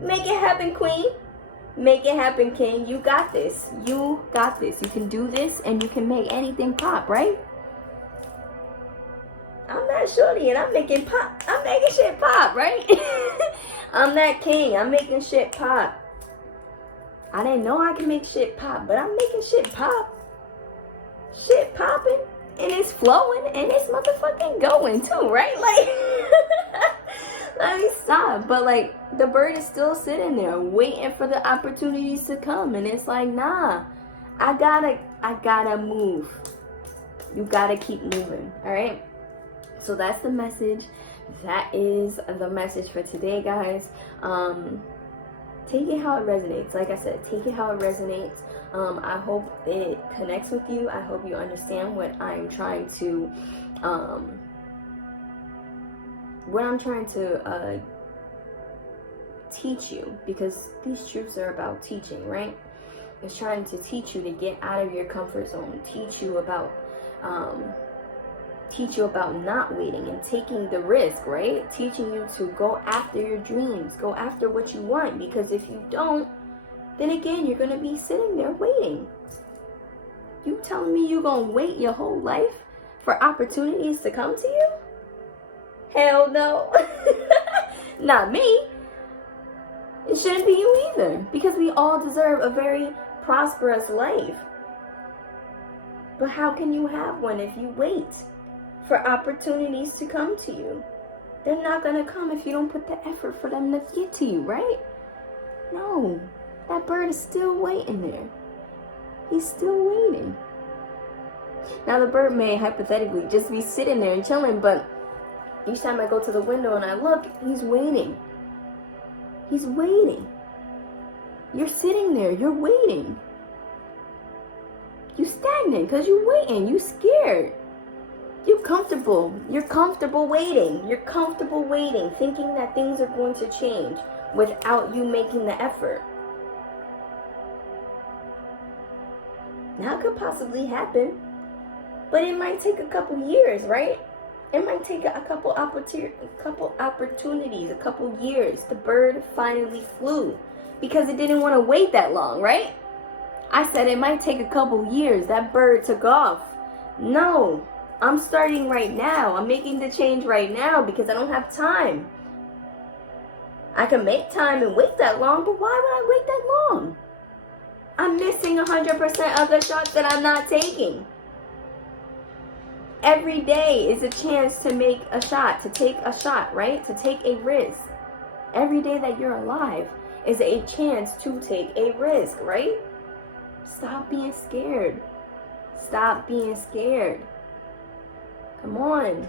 Make it happen, queen. Make it happen, king. You got this. You got this. You can do this and you can make anything pop, right? I'm that shorty and I'm making shit pop, right? I'm that king. I'm making shit pop. I didn't know I could make shit pop, but I'm making shit pop. Shit popping. And it's flowing and it's motherfucking going too, right? Like, let me stop. But like, the bird is still sitting there waiting for the opportunities to come. And it's like, nah, I gotta move. You gotta keep moving, all right? So that's the message. That is the message for today, guys. Take it how it resonates. Like I said, take it how it resonates. I hope it connects with you. I hope you understand what I'm trying to teach you, because these truths are about teaching, right? It's trying to teach you to get out of your comfort zone, teach you about not waiting and taking the risk, right? Teaching you to go after your dreams, go after what you want, because if you don't, then again, you're going to be sitting there waiting. You telling me you're going to wait your whole life for opportunities to come to you? Hell no. Not me. It shouldn't be you either, because we all deserve a very prosperous life. But how can you have one if you wait for opportunities to come to you? They're not going to come if you don't put the effort for them to get to you, right? No. That bird is still waiting there. He's still waiting. Now the bird may hypothetically just be sitting there and chilling, but each time I go to the window and I look, he's waiting. He's waiting. You're sitting there, you're waiting. You stagnant because you're waiting, you scared. You're comfortable. You're comfortable waiting. You're comfortable waiting, thinking that things are going to change without you making the effort. Now it could possibly happen, but it might take a couple years, right? It might take a couple opportunities, a couple years. The bird finally flew because it didn't want to wait that long, right? I said it might take a couple years. That bird took off. No, I'm starting right now. I'm making the change right now because I don't have time. I can make time and wait that long, but why would I wait that long? I'm missing 100% of the shots that I'm not taking. Every day is a chance to make a shot, to take a shot, right? To take a risk. Every day that you're alive is a chance to take a risk, right? Stop being scared. Stop being scared. Come on.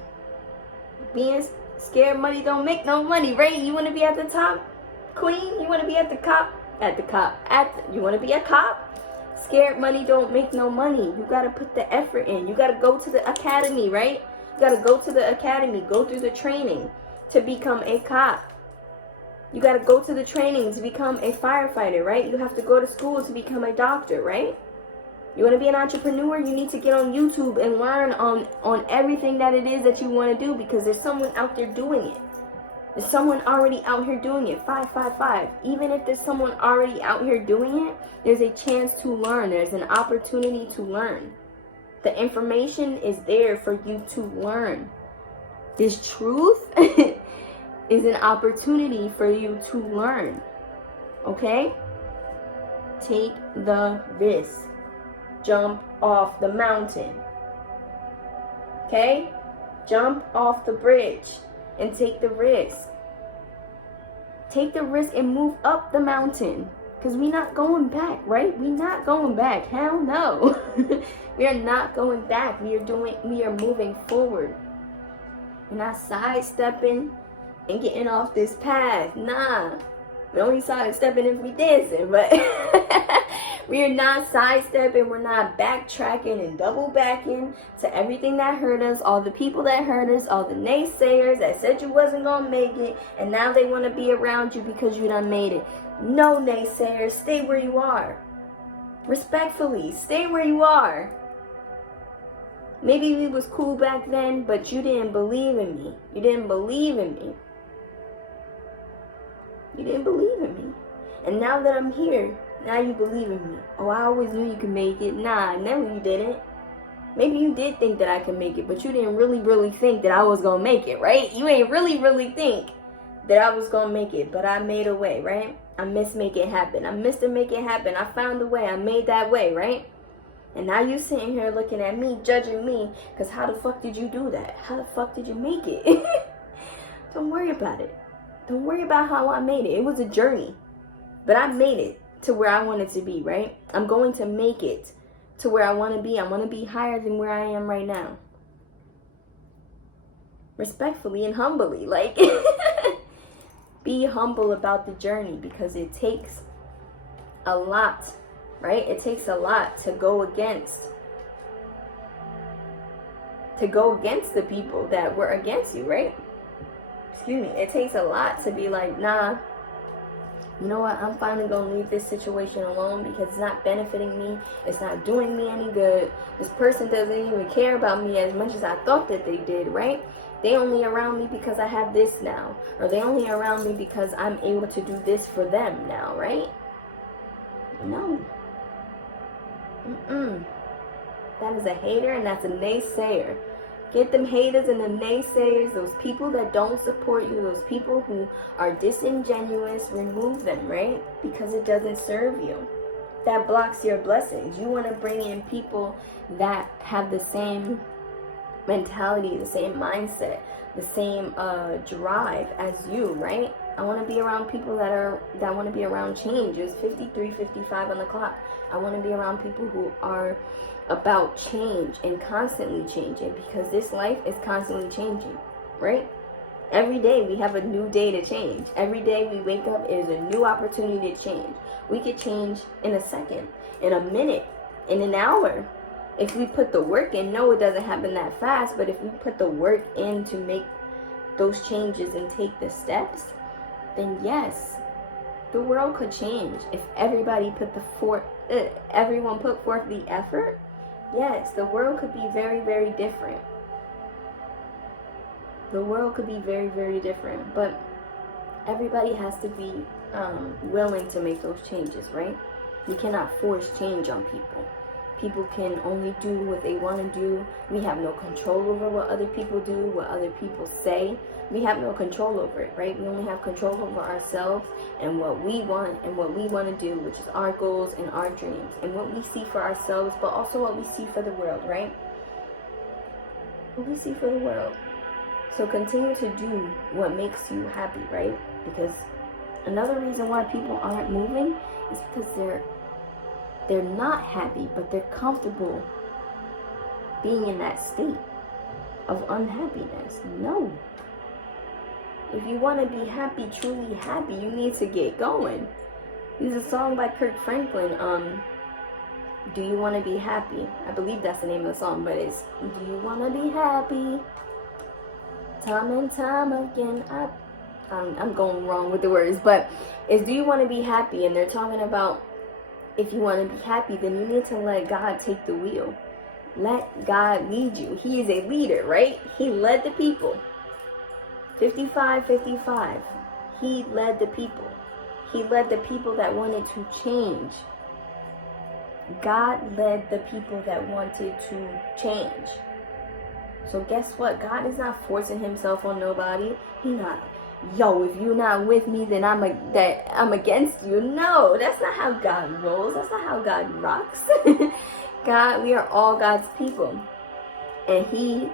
Being scared money don't make no money, right? You want to be at the top, queen? You want to be at the cop? You want to be a cop? Scared money don't make no money. You got to put the effort in. You got to go to the academy, right? You got to go to the academy, go through the training to become a cop. You got to go to the training to become a firefighter, right? You have to go to school to become a doctor, right? You want to be an entrepreneur, you need to get on YouTube and learn on everything that it is that you want to do because there's someone out there doing it. There's someone already out here doing it. 555. Even if there's someone already out here doing it, there's a chance to learn. There's an opportunity to learn. The information is there for you to learn. This truth is an opportunity for you to learn. Okay? Take the risk. Jump off the mountain. Okay? Jump off the bridge and take the risk. Take the risk and move up the mountain. Because we're not going back, right? We're not going back. Hell no. We are not going back. We are moving forward. We're not sidestepping and getting off this path. Nah. We're only sidestepping if we dancing, but we are not sidestepping. We're not backtracking and double backing to everything that hurt us, all the people that hurt us, all the naysayers that said you wasn't gonna make it, and now they want to be around you because you done made it. No, naysayers, stay where you are. Respectfully, stay where you are. Maybe we was cool back then, but you didn't believe in me. You didn't believe in me. You didn't believe in me. And now that I'm here, now you believe in me. Oh, I always knew you could make it. Nah, no, you didn't. Maybe you did think that I could make it, but you didn't really think that I was going to make it, right? You ain't really think that I was going to make it, but I made a way, right? I missed make it happen. I missed to make it happen. I found a way. I made that way, right? And now you sitting here looking at me, judging me, because how the fuck did you do that? How the fuck did you make it? Don't worry about it. Don't worry about how I made it. It was a journey. But I made it to where I wanted to be, right? I'm going to make it to where I want to be. I want to be higher than where I am right now. Respectfully and humbly. Like, be humble about the journey because it takes a lot, right? It takes a lot to go against the people that were against you, right? Excuse me. It takes a lot to be like, nah, you know what? I'm finally going to leave this situation alone because it's not benefiting me. It's not doing me any good. This person doesn't even care about me as much as I thought that they did, right? They only around me because I have this now. Or they only around me because I'm able to do this for them now, right? No. That is a hater and that's a naysayer. Get them haters and them naysayers, those people that don't support you, those people who are disingenuous, remove them, right? Because it doesn't serve you. That blocks your blessings. You want to bring in people that have the same mentality, the same mindset, the same drive as you, right? I want to be around people that want to be around change. It's 53:55 on the clock. I want to be around people who are about change and constantly changing because this life is constantly changing, right? Every day we have a new day to change. Every day we wake up is a new opportunity to change. We could change in a second, in a minute, in an hour. If we put the work in, no, it doesn't happen that fast, but if we put the work in to make those changes and take the steps, then yes, the world could change. If everybody everyone put forth the effort, yes, the world could be very, very different. The world could be very, very different, but everybody has to be willing to make those changes, right? You cannot force change on people. People can only do what they want to do. We have no control over what other people do, what other people say. We have no control over it, right? We only have control over ourselves and what we want and what we want to do, which is our goals and our dreams and what we see for ourselves, but also what we see for the world, right? What we see for the world. So continue to do what makes you happy, right? Because another reason why people aren't moving is because they're not happy, but they're comfortable being in that state of unhappiness. No. If you want to be happy, truly happy, you need to get going. There's a song by Kirk Franklin, Do You Want to Be Happy? I believe that's the name of the song, but it's, do you want to be happy? Time and time again. I'm going wrong with the words, but it's, do you want to be happy? And they're talking about, if you want to be happy, then you need to let God take the wheel. Let God lead you. He is a leader, right? He led the people. 55-55. He led the people. He led the people that wanted to change. God led the people that wanted to change. So guess what? God is not forcing himself on nobody. He's not, yo, if you're not with me, then I'm against you. No, that's not how God rolls. That's not how God rocks. God, we are all God's people. And he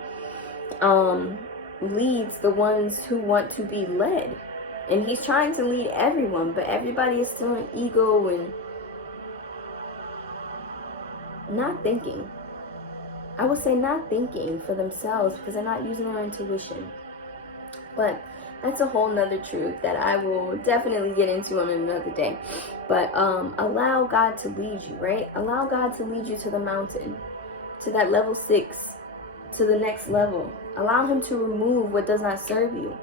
leads the ones who want to be led. And he's trying to lead everyone, but everybody is still in ego and not thinking. I would say not thinking for themselves because they're not using their intuition. But that's a whole nother truth that I will definitely get into on another day. But allow God to lead you, right? Allow God to lead you to the mountain, to that level 6, to the next level. Allow him to remove what does not serve you.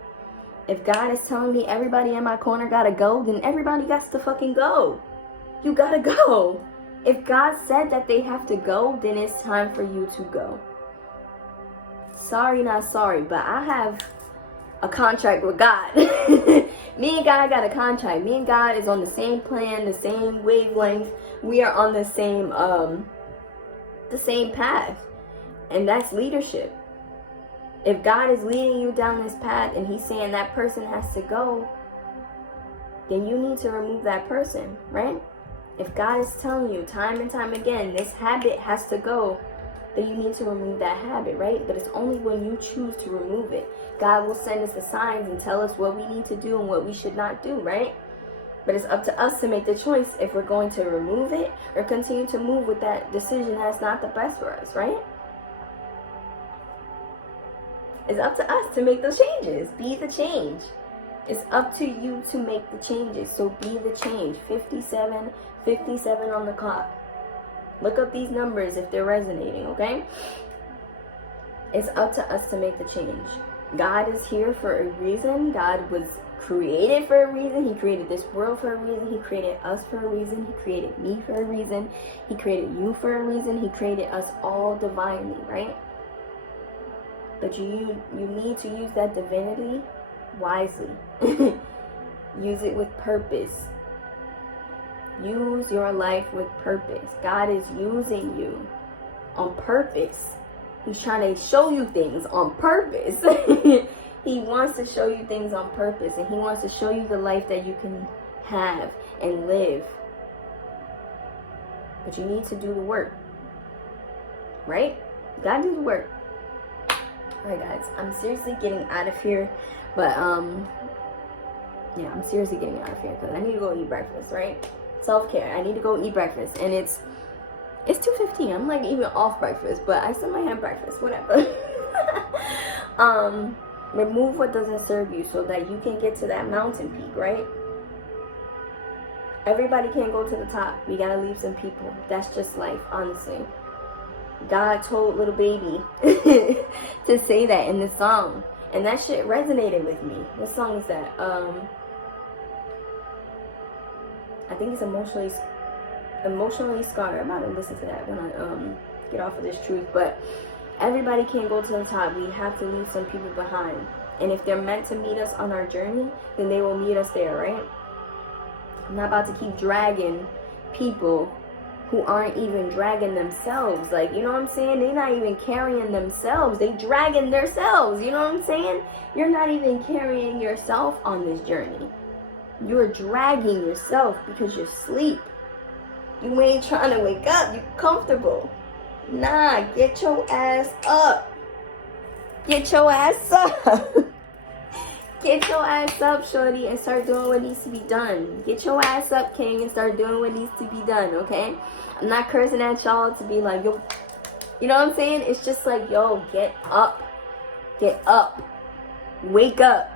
If God is telling me everybody in my corner gotta go, then everybody got to fucking go. You gotta go. If God said that they have to go, then it's time for you to go. Sorry, not sorry, but I have a contract with God. Me and God got a contract. Me and God is on the same plan, the same wavelength. We are on the same path. And that's leadership. If God is leading you down this path and he's saying that person has to go, then you need to remove that person, right? If God is telling you time and time again, this habit has to go, then you need to remove that habit, right? But it's only when you choose to remove it. God will send us the signs and tell us what we need to do and what we should not do, right? But it's up to us to make the choice if we're going to remove it or continue to move with that decision that's not the best for us, right? It's up to us to make those changes. Be the change. It's up to you to make the changes. So be the change. 57 on the clock. Look up these numbers if they're resonating, okay? It's up to us to make the change. God is here for a reason. God was created for a reason. He created this world for a reason. He created us for a reason. He created me for a reason. He created you for a reason. He created us all divinely, right? But you need to use that divinity wisely. Use it with purpose. Use your life with purpose. God is using you on purpose. He's trying to show you things on purpose. He wants to show you things on purpose, and he wants to show you the life that you can have and live. But you need to do the work, right? You gotta do the work. Alright guys, I'm seriously getting out of here, but yeah, I'm seriously getting out of here because I need to go eat breakfast, right? Self-care. I need to go eat breakfast, and it's 2:15. I'm like even off breakfast, but I still might have breakfast, whatever. Remove what doesn't serve you so that you can get to that mountain peak, right? Everybody can't go to the top. We gotta leave some people. That's just life, honestly. God told Little Baby to say that in the song. And that shit resonated with me. What song is that? I think it's Emotionally Scarred. I'm about to listen to that when I get off of this truth. But everybody can't go to the top. We have to leave some people behind. And if they're meant to meet us on our journey, then they will meet us there, right? I'm not about to keep dragging people who aren't even dragging themselves. Like, you know what I'm saying? They're not even carrying themselves. They dragging themselves. You know what I'm saying? You're not even carrying yourself on this journey. You're dragging yourself because you're asleep. You ain't trying to wake up. You're comfortable. Nah, get your ass up. Get your ass up. Get your ass up, shorty, and start doing what needs to be done. Get your ass up, king, and start doing what needs to be done, okay? I'm not cursing at y'all to be like, yo, you know what I'm saying? It's just like, yo, get up. Get up. Wake up.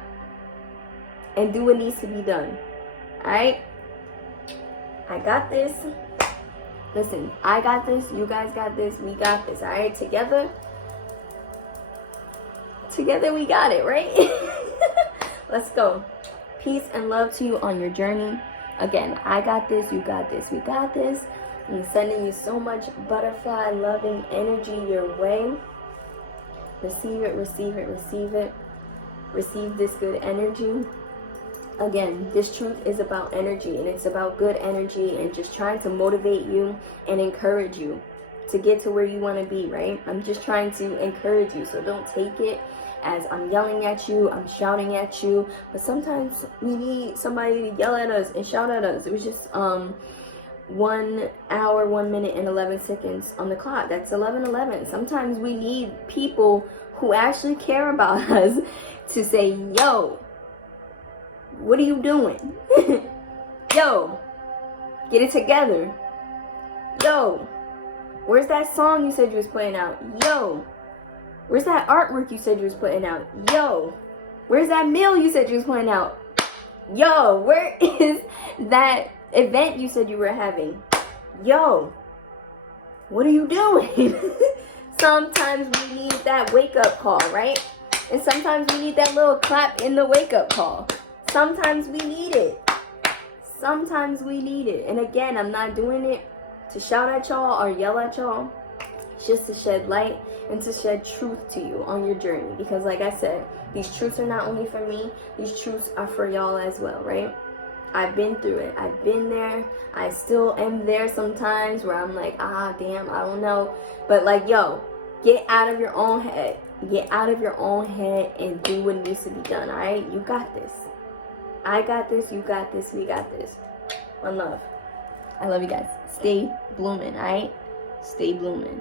And do what needs to be done. Alright? I got this. Listen, I got this. You guys got this. We got this. Alright? Together we got it, right? Let's go. Peace and love to you on your journey. Again, I got this. You got this. We got this. I'm sending you so much butterfly loving energy your way. Receive it, receive it, receive it. Receive this good energy. Again, this truth is about energy, and it's about good energy and just trying to motivate you and encourage you to get to where you want to be, right? I'm just trying to encourage you, so don't take it as I'm yelling at you, I'm shouting at you. But sometimes we need somebody to yell at us and shout at us. It was just 1 hour, 1 minute, and 11 seconds on the clock. That's 11:11. Sometimes we need people who actually care about us to say, yo, what are you doing? Yo, get it together. Yo, where's that song you said you was putting out? Yo, where's that artwork you said you was putting out? Yo, where's that meal you said you was putting out? Yo, where is that event you said you were having? Yo, what are you doing? Sometimes we need that wake-up call, right? And sometimes we need that little clap in the wake-up call. Sometimes we need it. Sometimes we need it. And again, I'm not doing it to shout at y'all or yell at y'all. It's just to shed light and to shed truth to you on your journey. Because like I said, these truths are not only for me, these truths are for y'all as well, right? I've been through it. I've been there. I still am there sometimes where I'm like, damn, I don't know. But like, yo, get out of your own head. Get out of your own head and do what needs to be done, all right? You got this. I got this. You got this. We got this. One love. I love you guys. Stay blooming, all right? Stay blooming.